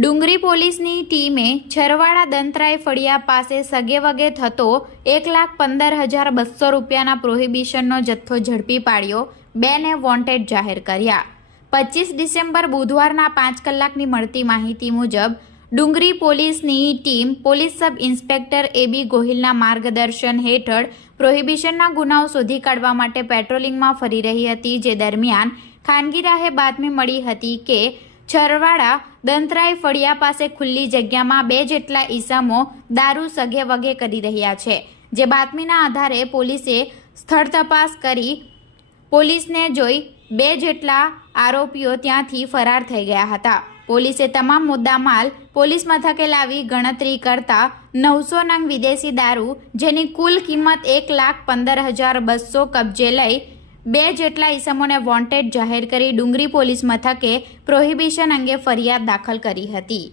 ડુંગરી પોલીસની ટીમે છરવાડા દંતરાય ફળિયા પાસે સગેવગે થતો 1,15,200 રૂપિયાના પ્રોહિબિશનનો જથ્થો ઝડપી પાડ્યો, 2ને વોન્ટેડ જાહેર કર્યા। 25 ડિસેમ્બર બુધવારના 5 કલાકની મળતી માહિતી મુજબ ડુંગરી પોલીસની ટીમ પોલીસ સબ ઇન્સ્પેક્ટર એબી ગોહિલના માર્ગદર્શન હેઠળ પ્રોહિબિશનના ગુનાઓ શોધી કાઢવા માટે પેટ્રોલિંગમાં ફરી રહી હતી, જે દરમિયાન ખાનગી રાહે બાતમી મળી હતી કે છરવાડા દંતરાય ફળિયા પાસે ખુલ્લી જગ્યામાં 2 જેટલા ઈસમો દારૂ સગેવગે કરી રહ્યા છે, જે બાતમીના આધારે પોલીસે સ્થળ તપાસ કરી પોલીસને જોઈ 2 જેટલા આરોપીઓ ત્યાંથી ફરાર થઈ ગયા હતા। પોલીસે તમામ મુદ્દામાલ પોલીસ મથકે લાવી ગણતરી કરતા 900 નંગ વિદેશી દારૂ, જેની કુલ કિંમત 1,15,200 કબજે લઈ 2 જેટલા ઈસમોને વોન્ટેડ જાહેર કરી ડુંગરી પોલીસ મથકે પ્રોહિબિશન અંગે ફરિયાદ દાખલ કરી હતી।